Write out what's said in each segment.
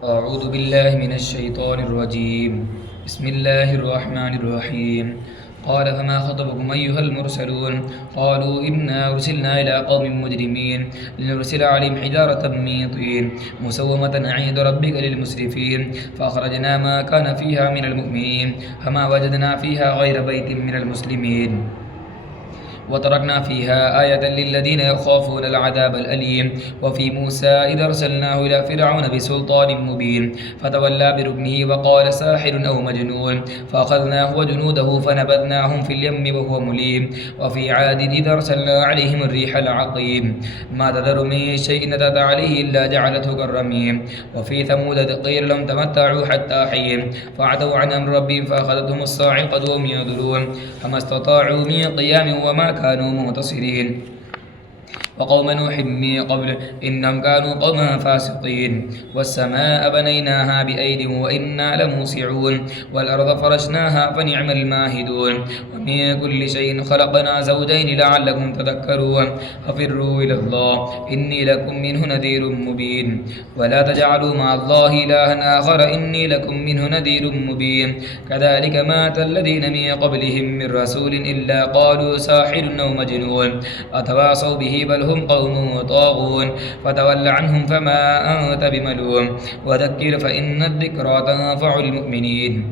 أعوذ بالله من الشيطان الرجيم. بسم الله الرحمن الرحيم. قال فما خطبكم أيها المرسلون؟ قالوا إنا أرسلنا إلى قوم مجرمين لنرسل عليهم حجارة من طين مسومة عند ربك للمسرفين فأخرجنا ما كان فيها من المؤمنين فما وجدنا فيها غير بيت من المسلمين وتركنا فيها آية للذين يخافون العذاب الأليم. وفي موسى إذا أرسلناه إلى فرعون بسلطان مبين فتولى بركنه وقال ساحر أو مجنون فأخذناه وجنوده فنبذناهم في اليم وهو مليم. وفي عاد إذا أرسلنا عليهم الريح العقيم ما تذر من شيء أتت عليه إلا جعلته كالرميم. وفي ثمود قيل لهم تمتعوا حتى حين فعتوا عن أمر ربهم فأخذتهم الصاعقة وهم ينظرون فما استطاعوا من قيام وما كانوا منتصرين. وقوم نوح من قبل إنهم كانوا قوما فاسقين. والسماء بنيناها بأيد وإنا لموسعون والأرض فرشناها فنعم الماهدون. ومن كل شيء خلقنا زوجين لعلكم تذكرون. ففروا إلى الله إني لكم منه نذير مبين. ولا تجعلوا مع الله إلها آخر إني لكم منه نذير مبين. كذلك مات الذين من قبلهم من رسول إلا قالوا ساحر أو مجنون أتواصوا به بل هم قوم طاغون. فتول عنهم فما أنت بملوم وذكر فإن الذكرى تنفع المؤمنين.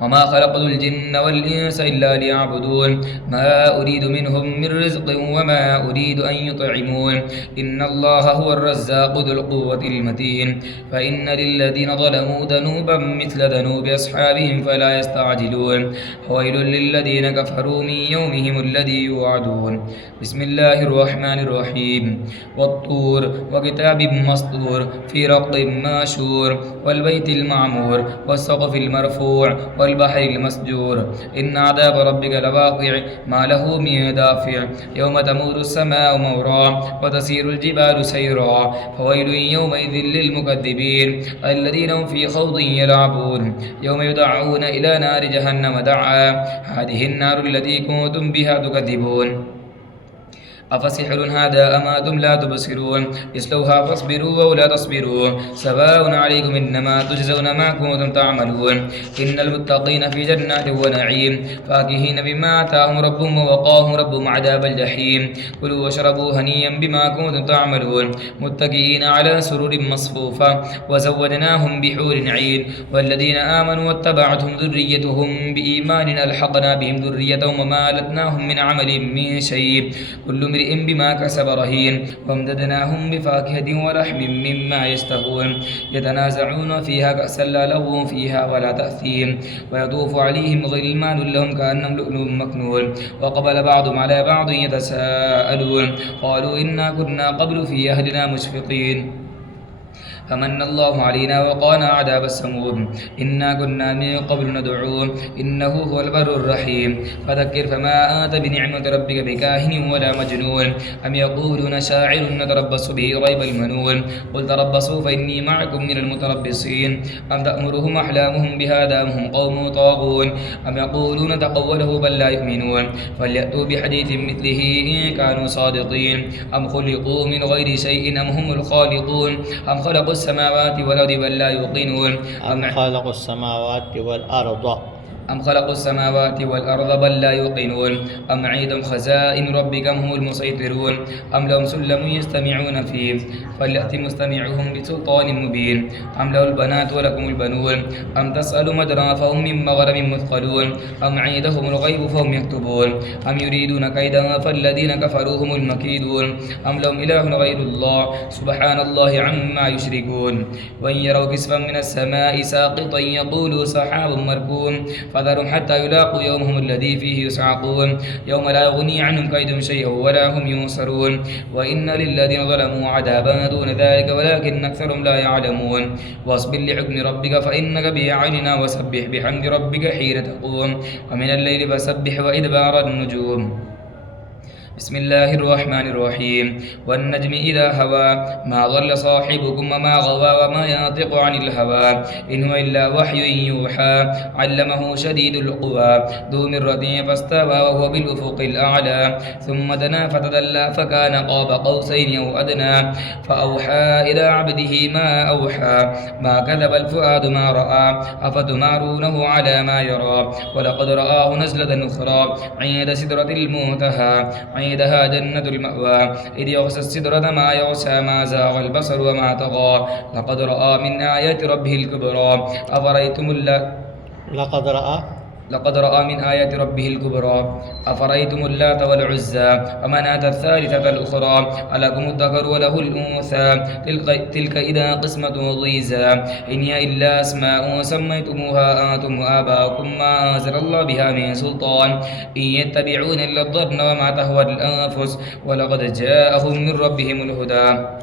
وما خلقت الجن والإنس إلا ليعبدون ما أريد منهم من رزق وما أريد أن يطعمون إن الله هو الرزاق ذو القوة المتين. فإن للذين ظلموا ذنوبا مثل ذنوب أصحابهم فلا يستعجلون. ويل للذين كفروا من يومهم الذي يوعدون. بسم الله الرحمن الرحيم. والطور وكتاب مسطور في رق ماشور والبيت المعمور والسقف المرفوع والبحر المسجور إن عذاب ربك لواقع ما له من دافع يوم تمور السماء مورا وتسير الجبال سيرا فويل يومئذ للمكذبين الذين هم في خوض يلعبون يوم يدعون إلى نار جهنم دعا هذه النار التي كنتم بها تكذبون أفسحر هذا أم أنتم لا تبصرون اصلوها فاصبروا أو لا تصبروا سواء عليكم إنما تجزون ما كنتم تعملون إن المتقين في جنات ونعيم فاكهين بما آتاهم ربهم ووقاهم ربهم عذاب الجحيم كلوا واشربوا هنيئا بما كنتم تعملون متكئين على سرر مصفوفة وزوجناهم بحور عين والذين آمنوا واتبعتهم ذريتهم بإيمان ألحقنا بهم ذريتهم وما ألتناهم من عمل من شيء كل امرئ بما كسب رهين وامددناهم بفاكهة ولحم مما يشتهون يتنازعون فيها كأسا لا لغو فيها ولا تأثيم ويطوف عليهم غلمان لهم كأنهم لؤلؤ مكنون وقبل بعضهم على بعض يتساءلون قالوا إنا كنا قبل في أهلنا مشفقين فمن الله علينا وقانا عذاب السموم إنا كنا من قبل ندعوه إنه هو البر الرحيم فذكر فما أنت بنعمة ربك بكاهن ولا مجنون أم يقولون شاعر نتربص به ريب المنون قل تربصوا فإني معكم من المتربصين أم تأمرهم أحلامهم بهذا هم قوم طاغون أم يقولون تقوله بل لا يؤمنون فليأتوا بحديث مثله إن كانوا صادقين أم خلقوا من غير شيء أم هم الخالقون أم خلقوا السماوات والأرض بل لا يوقنون أم خلقوا السماوات والأرض أم خلقوا السماوات والأرض بل لا يوقنون أم عندهم خزائن ربك أم هم المسيطرون أم لهم سلم يستمعون فيه فليأت مستمعهم بسلطان مبين أم له البنات ولكم البنون أم تسأل مدرا فهم من مغرم مثقلون أم عندهم الغيب فهم يكتبون أم يريدون كيدا فالذين كفروا هم المكيدون أم لهم إله غير الله سبحان الله عما يشركون وإن يروا كسفا من السماء ساقطا يقولوا سحاب مركون فذرهم حتى يلاقوا يومهم الذي فيه يصعقون يوم لا يغني عنهم كيدهم شيئا ولا هم ينصرون وإن للذين ظلموا عذابا دون ذلك ولكن أكثرهم لا يعلمون واصبر لحكم ربك فإنك بأعيننا وسبح بحمد ربك حين تقوم ومن الليل فسبح وإدبار النجوم بسم الله الرحمن الرحيم والنجم إذا هوى ما ضل صاحبكم وما غوى وما ينطق عن الهوى إن هو إلا وحي يوحى علمه شديد القوى ذو مرة فاستوى وهو بالأفق الأعلى ثم دنا فتدلى فكان قاب قوسين أو أدنى فأوحى إلى عبده ما أوحى ما كذب الفؤاد ما رأى أفتمارونه على ما يرى ولقد رآه نزلة أخرى عند سدرة المنتهى عندها جنة المأوى إذ يغشى السدرة ما يغشى ما زاغ البصر وما طغى لقد رأى من آيات ربه الكبرى لقد رأى من آيات ربه الكبرى أفرأيتم اللات والعزى ومناة الثالثة الأخرى ألكم الذكر وله الأنثى تلك إذا قسمة ضيزى إن هي إلا أسماء سميتموها أنتم وآباؤكم ما أنزل الله بها من سلطان إن يتبعون إلا الظن وما تهوى الأنفس ولقد جاءهم من ربهم الهدى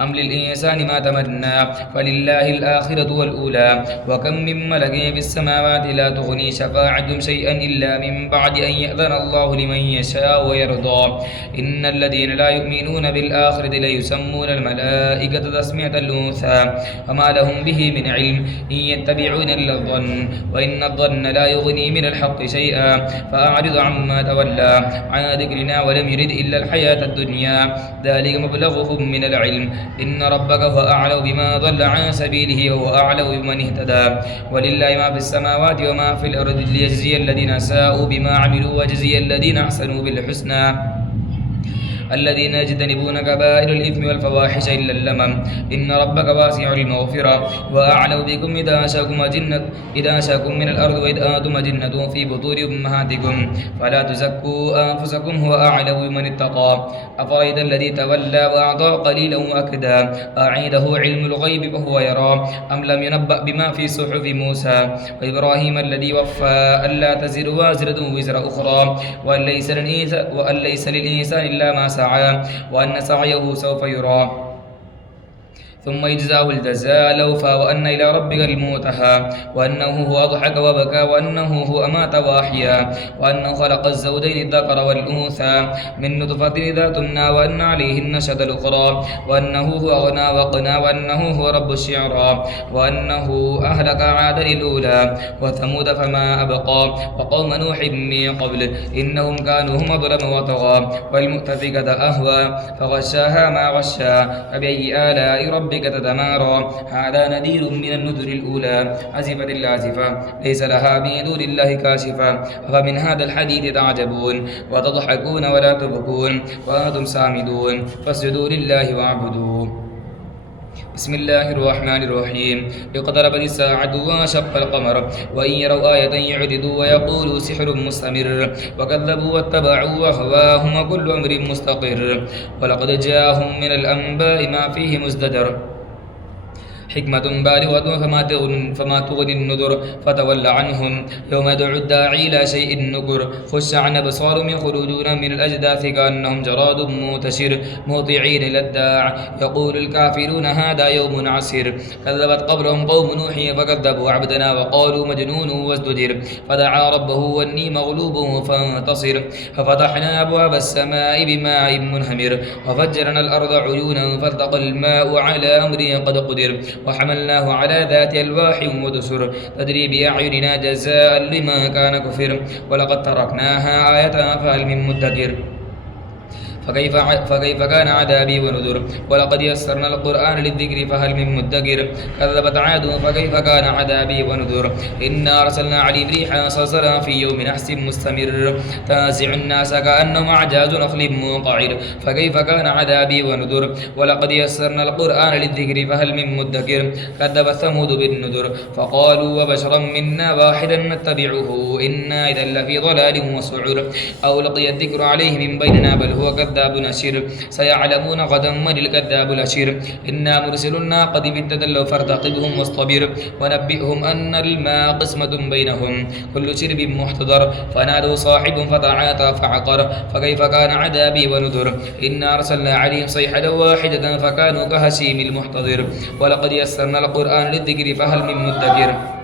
أم للإنسان ما تمنى فلله الآخرة والأولى وكم من ملك في السماوات لا تغني شفاعتهم شيئا إلا من بعد أن يأذن الله لمن يشاء ويرضى إن الذين لا يؤمنون بالآخرة ليسمون الملائكة تسمية الأنثى وما لهم به من علم إن يتبعون إلا الظن وإن الظن لا يغني من الحق شيئا فأعرض عما تولى عن ذكرنا ولم يرد إلا الحياة الدنيا ذلك مبلغهم من العلم إن ربك هو أعلم بما ضل عن سبيله وهو أعلم بمن اهتدى ولله ما في السماوات وما في الأرض ليجزي الذين ساءوا بما عملوا ويجزي الذين أحسنوا بالحسنى الذين يجتنبون كبائر الإثم والفواحش إلا اللمم إن ربك واسع المغفرة وأعلم بكم إذا أنشأكم من الأرض وإذ أنتم أجنة في بطون أمهاتكم فلا تزكوا أنفسكم هو أعلم بمن اتقى أفرأيت الذي تولى وأعطى قليلا وأكدى أعنده علم الغيب فهو يرى أم لم ينبأ بما في صحف موسى وإبراهيم الذي وفى ألا تزر وازرة وزر أخرى وأن ليس للإنسان إلا ما سعى وأن سعيه سوف يرى ثم يجزاه الجزاء الأوفى وأن إلى ربك المنتهى وأنه هو أضحك وبكى وأنه هو أمات وأحيا وأنه خلق الزوجين الذكر والأنثى من نطفة إذا تمنى وأن عليه النشأة الأخرى وأنه هو أغنى وقنى وأنه هو رب الشعرى وأنه أهلك عادا الأولى وثمود فما أبقى وقوم نوح من قبل إنهم كانوا هم ظلم وطغى والمؤتفكة أهوى فغشاها ما غشا فبأي آلاء ربك تتمارى هذا نذير من النذر الأولى أزفت الآزفة ليس لها من دون الله كاشفة أفمن هذا الحديث تعجبون وتضحكون ولا تبكون وأنتم سامدون فاسجدوا لله واعبدوا بسم الله الرحمن الرحيم اقتربت الساعة وانشق القمر وإن يروا آية يعرضوا ويقولوا سحر مستمر وكذبوا واتبعوا أهواهم وكل أمر مستقر ولقد جاءهم من الأنباء ما فيه مزدجر حكمة بالغة فما تغني النذر فتول عنهم يوم يدعو الداعي إلى شيء نكر خش عن أبصارهم يخرجون من الأجداث كأنهم جراد منتشر مهطعين إلى الداع يقول الكافرون هذا يوم عسير كذبت قبلهم قوم نوح فكذبوا عبدنا وقالوا مجنون وازدجر فدعا ربه واني مغلوب فانتصر ففتحنا أبواب السماء بماء منهمر وفجرنا الأرض عيونا فالتقى الماء على أمر قد قدر وحملناه على ذات ألواح ودسر تجري بأعيننا جزاء لمن كان كفر ولقد تركناها آية فهل من مدكر فكيف كان عذابي ونذر ولقد يسرنا القرآن للذكر فهل من مدكر كذبت عاد فكيف كان عذابي ونذر إنا أرسلنا عليهم ريحا صرصرا في يوم نحس مستمر تنزع الناس كأنهم أعجاز نخل منقعر فكيف كان عذابي ونذر ولقد يسرنا القرآن للذكر فهل من مدكر كذب ثمود بالنذر فقالوا وبشرا منا واحدا نتبعه إنا إذا لفي ضلال وسعر أو لقي الذكر عليه من بيننا بل هو كذاب أشر سيعلمون غدا من الكذاب الأشر إنا مرسل الناقة فتنة لو فارتقبهم واصطبر ونبئهم أن الماء قسمة بينهم كل شرب محتضر فنادوا صاحب فتعاطى فعقر فكيف كان عذابي ونذر إنا أرسلنا عليهم صيحة واحدة فكانوا كهشيم المحتضر ولقد يسرنا القرآن للذكر فهل من مدكر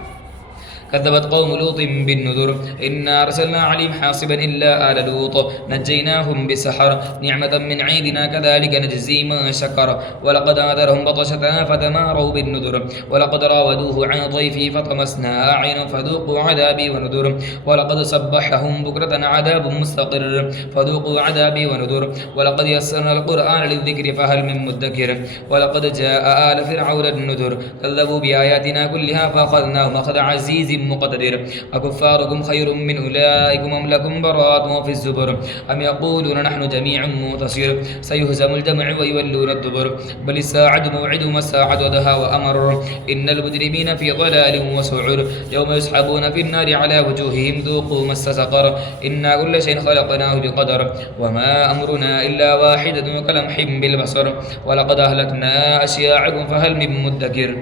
كذبت قوم لوط بالنذر إنا أرسلنا عليهم حاصبا إلا آل لوط نجيناهم بسحر نعمة من عيدنا كذلك نجزي من شكر ولقد آثرهم بطشتنا فتماروا بالنذر ولقد راودوه عن ضيفه فطمسنا أعينهم فذوقوا عذابي ونذر ولقد سبحهم بكرة عذاب مستقر فذوقوا عذابي ونذر ولقد يسرنا القرآن للذكر فهل من مدكر ولقد جاء آل فرعون النذر كذبوا بآياتنا كلها فأخذناهم أخذ عزيز مقتدر أكفاركم خير من أولئكم أم لكم براءة في الزبر أم يقولون نحن جميع منتصر سيهزم الجمع ويولون الدبر بل الساعة موعدهم الساعة أدهى وأمر إن المجرمين في ضلال وسعر يوم يسحبون في النار على وجوههم ذوقوا مس سقر إنا كل شيء خلقناه بقدر وما أمرنا إلا واحدة كلمح بالبصر ولقد أهلكنا أشياعكم فهل من مدكر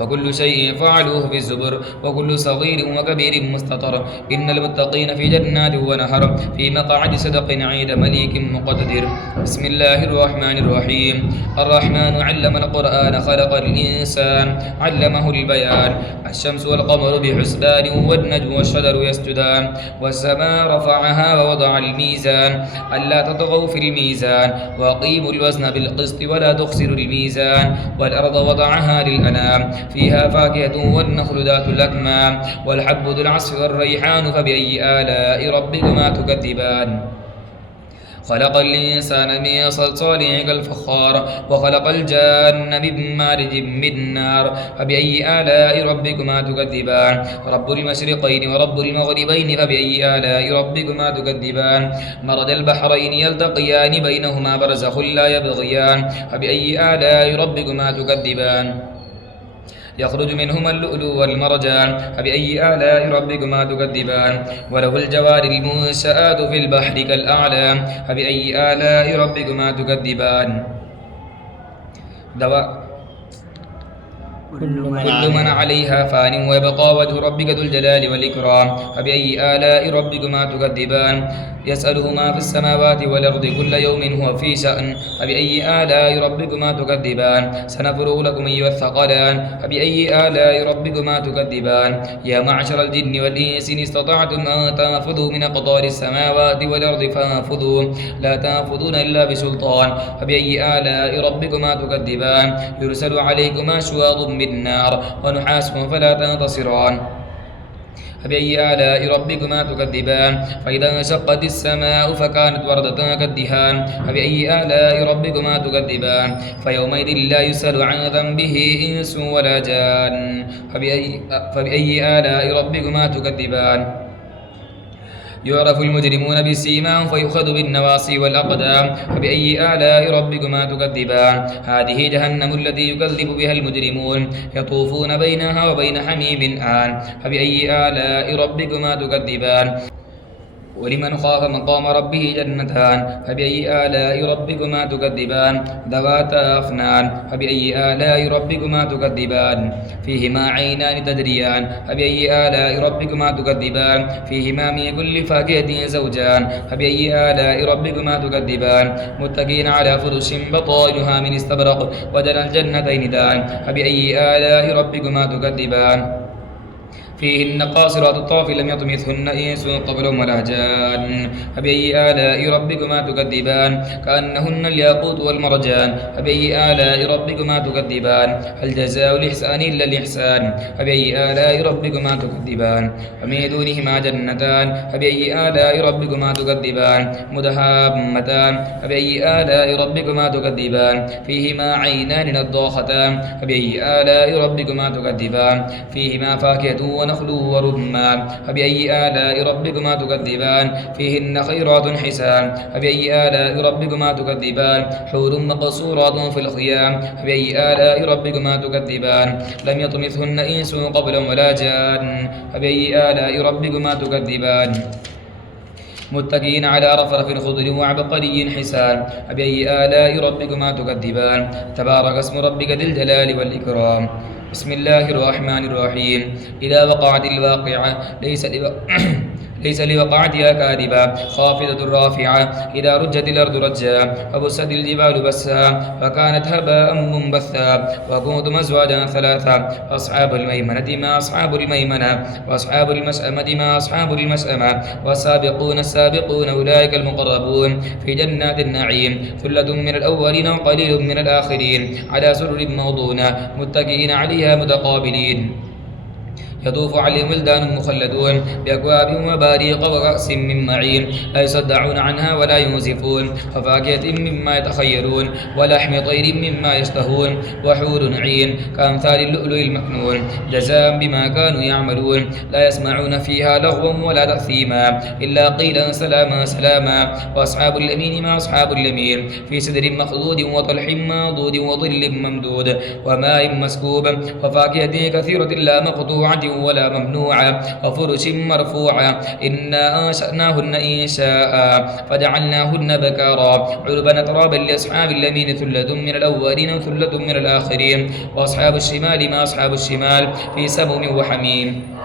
وكل شيء فعلوه في الزبر وكل صغير وكبير مستطر إن المتقين في جنات ونهر في مقعد صدق عند مليك مقتدر بسم الله الرحمن الرحيم الرحمن علم القرآن خلق الإنسان علمه البيان الشمس والقمر بحسبان والنجم والشجر يسجدان والسماء رفعها ووضع الميزان ألا تطغوا في الميزان وأقيموا الوزن بالقسط ولا تخسروا الميزان والأرض وضعها للأنام فيها فاكهة والنخل ذات الأكمام والحب ذو العصف والريحان فبأي آلاء ربكما تكذبان خلق الإنسان من صلصال كالفخار وخلق الجان من مارج من نار فبأي آلاء ربكما تكذبان رب المشرقين ورب المغربين فبأي آلاء ربكما تكذبان مرج البحرين يلتقيان بينهما برزخ لا يبغيان فبأي آلاء ربكما تكذبان يخرج منهما اللؤلؤ والمرجان فبأي آلاء ربكما تكذبان وله الجوار المنشآت في البحر كالأعلام فبأي آلاء ربكما تكذبان كل من عليها فان ويبقى وجه ربك ذو الجلال والإكرام فبأي آلاء ربكما تكذبان يسأله ما في السماوات والأرض كل يوم هو في شأن فبأي آلاء ربكما تكذبان سنفرغ لكم أيها الثقلان فبأي آلاء ربكما تكذبان يا معشر الجن والإنس إن استطعتم أن تنفذوا من أقطار السماوات والأرض فانفذوا لا تنفذون إلا بسلطان فبأي آلاء ربكما تكذبان يرسل عليكما شواظ من نار ونحاس فلا تنتصران فبأي آلاء ربكما تكذبان فإذا انشقت السماء فكانت وردة كالدهان فبأي آلاء ربكما تكذبان فيومئذ لا يسأل عن ذنبه إنس ولا جان فبأي آلاء ربكما تكذبان يعرف المجرمون بسيماهم فيؤخذ بالنواصي والأقدام فبأي آلاء ربكما تكذبان هذه جهنم التي يكذب بها المجرمون يطوفون بينها وبين حميم آن فبأي آلاء ربكما تكذبان ولمن خاف مقام ربه جنتان فبأي آلاء ربكما تكذبان ذواتا أفنان فبأي آلاء ربكما تكذبان فيهما عينان تجريان فبأي آلاء ربكما تكذبان فيهما من كل فاكهة زوجان فبأي آلاء ربكما تكذبان متكئين على فرش بطائنها من استبرق وجنى الجنتين دان فبأي آلاء ربكما تكذبان فيهن قاصرات الطرف لم يطمثهن إنس قبلهم ولا جان فبأي آلاء ربكما تكذبان كأنهن الياقوت والمرجان فبأي آلاء ربكما تكذبان هل جزاء الإحسان إلا الإحسان فبأي آلاء ربكما تكذبان ومن دونهما جنتان فبأي آلاء ربكما تكذبان مدهامتان فبأي آلاء ربكما تكذبان فيهما عينان نضاختان فبأي آلاء ربكما تكذبان فيهما فاكهة ونخل ورمان فبأي آلاء ربكما تكذبان فيهن خيرات حسان فبأي آلاء ربكما تكذبان حور مقصورات في الخيام فبأي آلاء ربكما تكذبان لم يطمثهن إنس قبلهم ولا جان فبأي آلاء ربكما تكذبان متكئين على رفرف خضر وعبقري حسان فبأي آلاء ربكما تكذبان تبارك اسم ربك ذي الجلال والإكرام بسم الله الرحمن الرحيم إذا وقعت الواقعة ليس لوقعتها كاذبة خافضة رافعة إذا رجت الأرض رجا وبست الجبال بسا فكانت هباء منبثا وكنتم أزواجا ثلاثة أصحاب الميمنة ما أصحاب الميمنة وأصحاب المشأمة ما أصحاب المشأمة والسابقون السابقون أولئك المقربون في جنات النعيم ثلة من الأولين وقليل من الآخرين على سرر موضونة متكئين عليها متقابلين يطوف عليهم ولدان مخلدون بأكواب وباريق وكأس من معين لا يصدعون عنها ولا ينزفون وفاكهة مما يتخيرون ولحم طير مما يشتهون وحور عين كأمثال اللؤلؤ المكنون جزاء بما كانوا يعملون لا يسمعون فيها لغوا ولا تأثيما إلا قيلا سلاما سلاما وأصحاب اليمين ما أصحاب اليمين في سدر مخضود وطلح منضود وظل ممدود وماء مسكوب وفاكهة كثيرة لا مقطوعة ولا ممنوعة وفرش مرفوعة إنا أنشأناهن إنشاء فجعلناهن بكارا عربا ترابا لأصحاب اليمين ثلة من الأولين وثلة من الآخرين وأصحاب الشمال ما أصحاب الشمال في سموم وحميم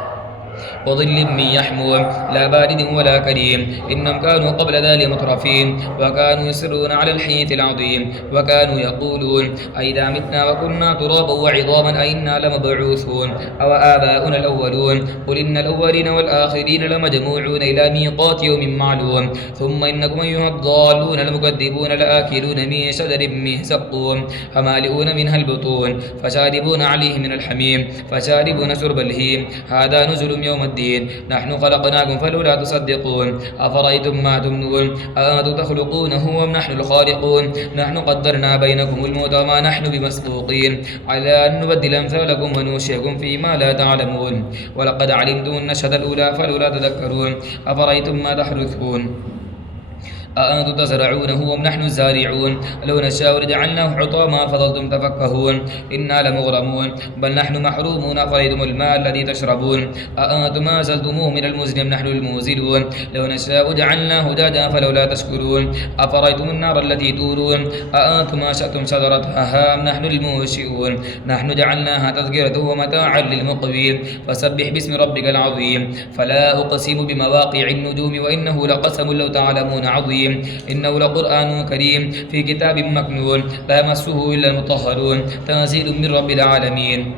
وظل من يحموم لا بارد ولا كريم إنهم كانوا قبل ذلك مترفين وكانوا يصرون على الحنث العظيم وكانوا يقولون أئذا متنا وكنا ترابا وعظاما أئنا لمبعوثون أو آباؤنا الأولون قل إن الأولين والآخرين لمجموعون إلى ميقات يوم معلوم ثم إنكم أيها الضالون المكذبون لآكلون من شجر من زقوم فمالئون منها البطون فشاربون عليه من الحميم فشاربون شرب الهيم هذا نزل يوم الدين نحن خلقناكم فلولا تصدقون أفرأيتم ما تمنون أأنتم تخلقونه أم نحن الخالقون نحن قدرنا بينكم الموت وما نحن بمسبوقين على أن نبدل أمثالكم ونوشيكم فيما لا تعلمون ولقد علمتم النشهة الأولى فلولا تذكرون أفرأيتم ما تحرثون أأنتم تزرعونه أم نحن الزارعون لو نشاء لجعلناه حطاما فظلتم تفكهون إنا لمغرمون بل نحن محرومون أفرأيتم الماء الذي تشربون أأنتم أنزلتموه من المزن أم نحن المنزلون لو نشاء جعلناه دادا فلولا تشكرون أفرأيتم النار التي تورون أأنتم أنشأتم شجرتها أم نحن المنشئون نحن جعلناها تذكرة ومتاعا للمقوين فسبح باسم ربك العظيم فلا أقسم بمواقع النجوم وإنه لقسم لو تعلمون عظيم إنه لقرآن كريم في كتاب مكنون لا يمسه إلا المطهرون تنزيل من رب العالمين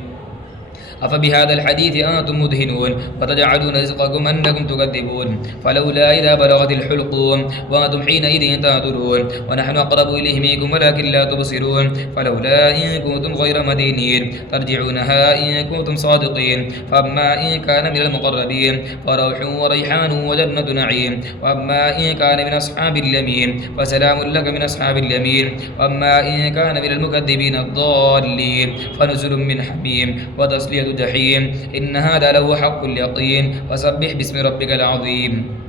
أفبهذا الحديث أنتم مدهنون وتجعلون رزقكم أنكم تكذبون فلولا إذا بلغت الحلقوم وأنتم حينئذ تنظرون ونحن أقرب إليه منكم ولكن لا تبصرون فلولا إن كنتم غير مدينين ترجعونها إن كنتم صادقين فأما إن كان من المقربين فروح وريحان وجنة نعيم وأما إن كان من أصحاب اليمين فسلام لك من أصحاب اليمين وأما إن كان من المكذبين الضالين فنزل من حميم وتسلية جحيم إن هذا لهو حق اليقين فسبح باسم ربك العظيم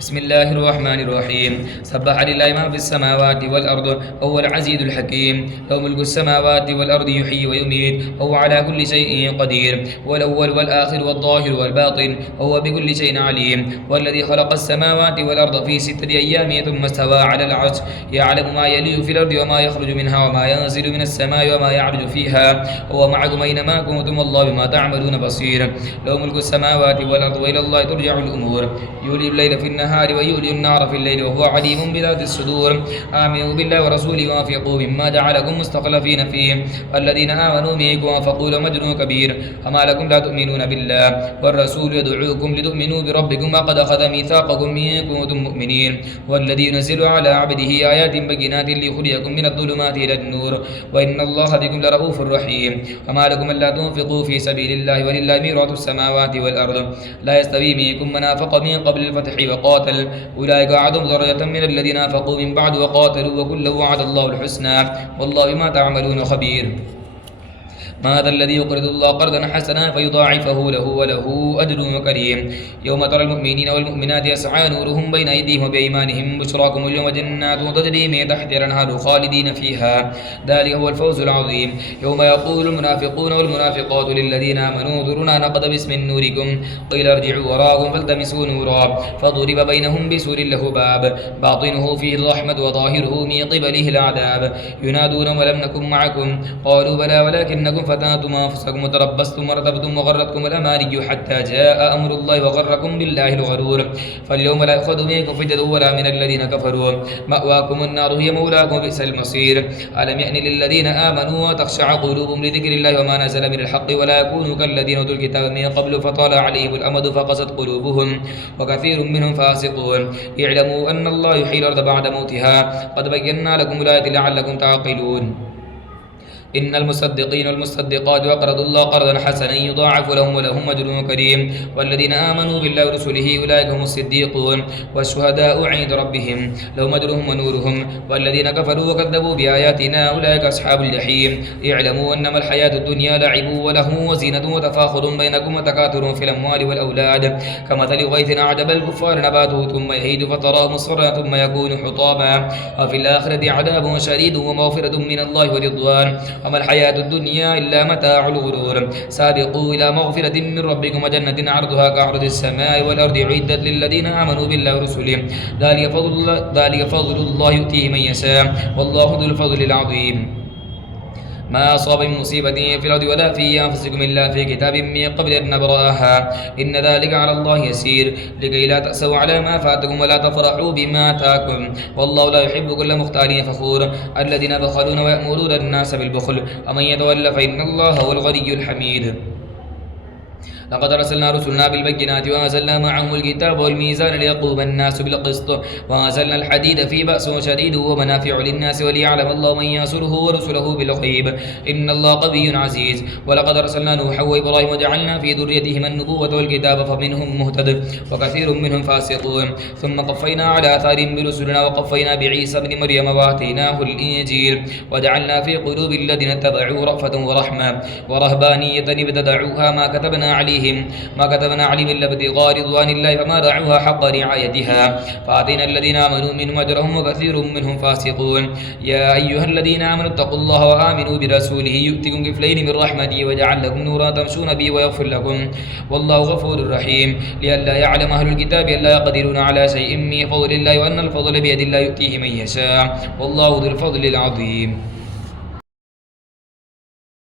بسم الله الرحمن الرحيم سبح لله ما في السماوات والأرض هو العزيز الحكيم له ملك السماوات والأرض يحيي ويميت هو على كل شيء قدير هو الأول والآخر والظاهر والباطن هو بكل شيء عليم والذي خلق السماوات والأرض في 6 أيام ثم استوى على العرش يعلم ما يلج في الأرض وما يخرج منها وما ينزل من السماء وما يعرج فيها هو معكم أينما كنتم والله بما تعملون بصير له ملك السماوات والأرض وإلى الله ترجع الأمور يولي الليل في النهار ويولي النار في الليل وهو عليم بذات الصدور آمنوا بالله ورسوله وانفقوا مما جعلكم مستخلفين فيه الذين آمنوا منكم وانفقوا لمجر كبير أما لكم لا تؤمنون بالله والرسول يدعوكم لتؤمنوا بربكم وقد أخذ ميثاقكم إن كنتم مؤمنين والذي ينزل على عبده آيات بينات ليخرجكم من الظلمات إلى النور وإن الله بكم لرؤوف رحيم وما لكم ألا تنفقوا في سبيل الله ولله ميراث السماوات والأرض لا يستوي منكم من أنفق من قبل الفتح وقاتل أولئك أعظم درجة من الذين أنفقوا من بعد وقاتلوا وكلا وعد الله الحسنى والله بما تعملون خبير ما هذا الذي يقرض الله قرضا حسنا فيضاعفه له وله أجر كريم يوم ترى المؤمنين والمؤمنات يسعى نورهم بين أيديهم وبأيمانهم بشراكم اليوم جنات تجري من تحتها الأنهار خالدين فيها ذلك هو الفوز العظيم يوم يقول المنافقون والمنافقات للذين آمنوا انظرونا نقتبس من نوركم قيل ارجعوا وراءكم فالتمسوا نورا فضرب بينهم بسور له باب باطنه فيه الرحمة وظاهره من قبله العذاب ينادون ولم نكن معكم قالوا بلى ولكنكم فتاتم أنفسكم وتربصتم وارتبتم وغرتكم الأماني حتى جاء أمر الله وغركم بالله الغرور فاليوم لا يؤخذ منكم فدية ولا من الذين كفروا مأواكم النار هي مولاكم وبئس المصير ألم يأن للذين آمنوا وتخشع قلوبهم لذكر الله وما نزل من الحق ولا يكونوا كالذين أوتوا الكتاب من قبل فطال عليهم الأمد فقست قلوبهم وكثير منهم فاسقون اعلموا أن الله يحيي الأرض بعد موتها قد بينا لكم الآيات لعلكم تعقلون إن المصدقين والمصدقات وقرضوا الله قرضا حسنا يضاعف لهم ولهم أجر كريم والذين آمنوا بالله ورسله أولئك هم الصديقون والشهداء عند ربهم لهم أجرهم ونورهم والذين كفروا وكذبوا بآياتنا أولئك أصحاب الجحيم اعلموا أنما الحياة الدنيا لعب وله وزينة وتفاخر بينكم وتكاثر في الأموال والأولاد كمثل غيث أعجب الكفار نباته ثم يهيج فتراه مصفرا ثم يكون حطاما وفي الآخرة عذاب شديد ومغفرة من الله ورضوان وما الحياة الدنيا إلا متاع الغرور سابقوا إلى مغفرة من ربكم وجنة عرضها كعرض السماء والأرض أعدت للذين آمنوا بالله ورسله ذلك فضل الله يؤتيه من يشاء والله ذو الفضل العظيم ما أصاب من مصيبة في الأرض ولا في أنفسكم إلا في كتاب من قبل أن نبرأها إن ذلك على الله يسير لكي لا تأسوا على ما فاتكم ولا تفرحوا بما آتاكم والله لا يحب كل مختال فخور الذين بخلون ويأمرون الناس بالبخل ومن يتولى فإن الله هو الغني الحميد لقد أرسلنا رسلنا بالبينات وأنزلنا معهم الكتاب والميزان ليقوم الناس بالقسط وأنزلنا الحديد في بأس شديد ومنافع للناس وليعلم الله من ينصره ورسله بالغيب إن الله قوي عزيز ولقد أرسلنا نوحا وإبراهيم وجعلنا في ذريتهما النبوة والكتاب فمنهم مهتد وكثير منهم فاسقون ثم قفينا على آثارهم برسلنا وقفينا بعيسى ابن مريم وآتيناه الإنجيل وجعلنا في قلوب الذين اتبعوا رأفة ورحمة ورهبانية ابتدعوها ما كتبنا عليهم إلا ابتغاء رضوان الله فما رعوها حق رعايتها فآتينا الذين آمنوا منهم أجرهم وكثير منهم فاسقون يا أيها الذين آمنوا اتقوا الله وآمنوا برسوله يؤتكم كفلين من رحمته ويجعل لكم نورا تمشون به ويغفر لكم والله غفور رحيم لئلا يعلم أهل الكتاب ألا يقدرون على شيء من فضل الله وأن الفضل بيد الله يؤتيه من يشاء والله ذو الفضل العظيم